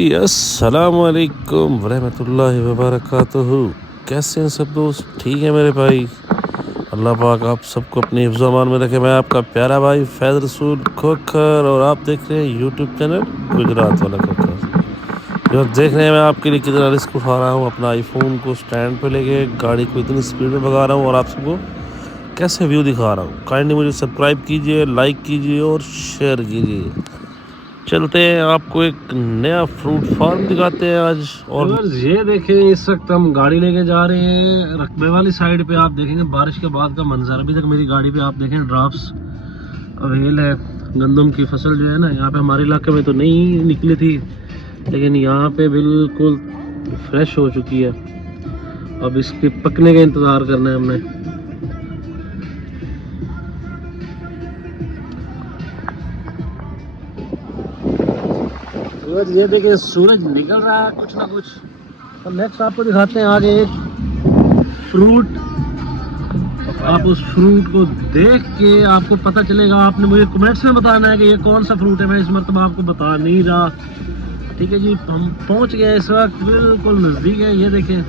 जी अस्सलाम वालेकुम वरहमतुल्लाहि वबरकातुहू। कैसे हैं सब दोस्त? ठीक है मेरे भाई। अल्लाह पाक आप सबको अपनी हिफ्ज़ अमान में रखे। मैं आपका प्यारा भाई फैज़ रसूल खोखर और आप देख रहे हैं यूट्यूब चैनल गुजरात वाला खोखर। जो देख रहे हैं मैं आपके लिए कितना रिस्क उठा रहा हूँ, अपना आईफोन को स्टैंड पे लेके गाड़ी को इतनी स्पीड में भगा रहा हूँ और आप सबको कैसे व्यू दिखा रहा हूँ। काइंडली मुझे सब्सक्राइब कीजिए, लाइक कीजिए और शेयर कीजिए। चलते हैं आपको एक नया फ्रूट फार्म दिखाते हैं आज। और ये देखें, इस वक्त हम गाड़ी लेके जा रहे हैं रकबे वाली साइड पे। आप देखेंगे बारिश के बाद का मंजर। अभी तक मेरी गाड़ी पे आप देखें ड्राफ्ट्स अवेल है। गंदम की फसल जो है ना, यहाँ पे हमारे इलाके में तो नहीं निकली थी, लेकिन यहाँ पे बिल्कुल फ्रेश हो चुकी है। अब इसके पकने का इंतज़ार करना है हमने। ये देखिए सूरज निकल रहा है कुछ ना कुछ। और नेक्स्ट आपको दिखाते हैं आगे एक फ्रूट। आप उस फ्रूट को देख के आपको पता चलेगा। आपने मुझे कमेंट्स में बताना है कि ये कौन सा फ्रूट है। मैं इस मरतबा आपको बता नहीं रहा, ठीक है जी। हम पहुंच गए इस वक्त, बिल्कुल नज़दीक है। ये देखें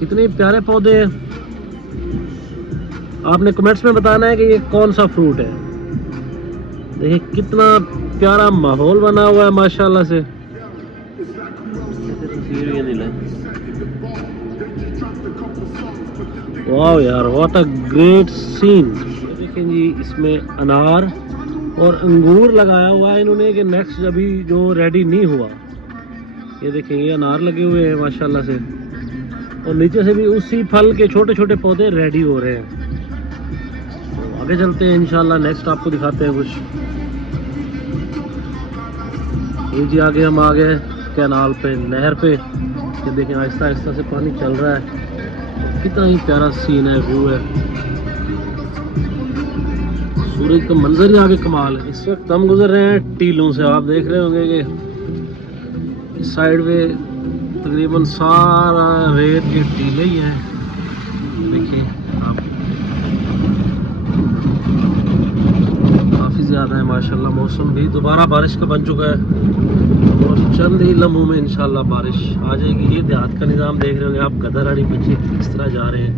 कितने प्यारे पौधे हैं। आपने कमेंट्स में बताना है कि ये कौन सा फ्रूट है। देखिए कितना प्यारा माहौल बना हुआ है माशाल्लाह से। वाह यार, व्हाट अ ग्रेट सीन। देखें जी, इसमें अनार और अंगूर लगाया हुआ है इन्होंने कि नेक्स्ट अभी जो रेडी नहीं हुआ। ये देखें, ये अनार लगे हुए हैं माशाल्लाह से, और नीचे से भी उसी फल के छोटे छोटे पौधे रेडी हो रहे हैं। तो आगे चलते हैं इंशाल्लाह, नेक्स्ट आपको दिखाते हैं कुछ। ये जी आगे हम आ गए कैनाल पे, नहर पे। ये देखें आहिस्ता आहिस्ता से पानी चल रहा है। कितना ही प्यारा सीन है, व्यू है। सूरज का मंजर ही आगे कमाल है। इस वक्त हम गुजर रहे हैं टीलों से। आप देख रहे होंगे कि इस साइड पे तकरीबन सारा रेत के टीले ही हैं। देखिए आप, काफ़ी ज़्यादा है माशाल्लाह। मौसम भी दोबारा बारिश का बन चुका है और चंद ही लम्हों में इंशाल्लाह बारिश आ जाएगी। ये देहात का निज़ाम देख रहे होंगे आप, गदराड़ी बच्चे किस तरह जा रहे हैं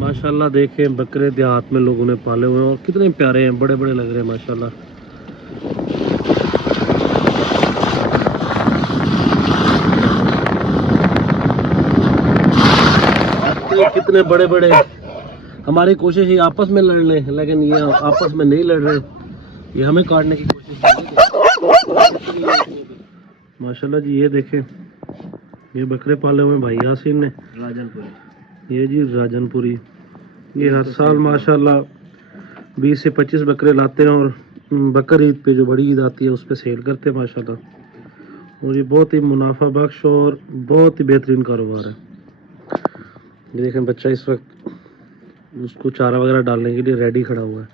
माशाल्लाह। देखें बकरे देहात में लोगों ने पाले हुए हैं और कितने प्यारे हैं, बड़े बड़े लग रहे हैं माशाल्लाह। कितने बड़े बड़े। हमारी कोशिश ही आपस में लड़ लें, लेकिन ये आपस में नहीं लड़ रहे, ये हमें काटने की कोशिश कर रहे हैं माशाल्लाह जी। ये देखें, ये बकरे पाले हुए भाई यासीन ने, राजनपुरी। ये जी राजनपुरी, ये हर साल माशाल्लाह 20 से 25 बकरे लाते हैं और बकर ईद पे, जो बड़ी ईद आती है, उस पर सेल करते हैं माशाल्लाह। और ये बहुत ही मुनाफा बख्श और बहुत ही बेहतरीन कारोबार है। ये देखें बच्चा इस वक्त उसको चारा वगैरह डालने के लिए रेडी खड़ा हुआ है।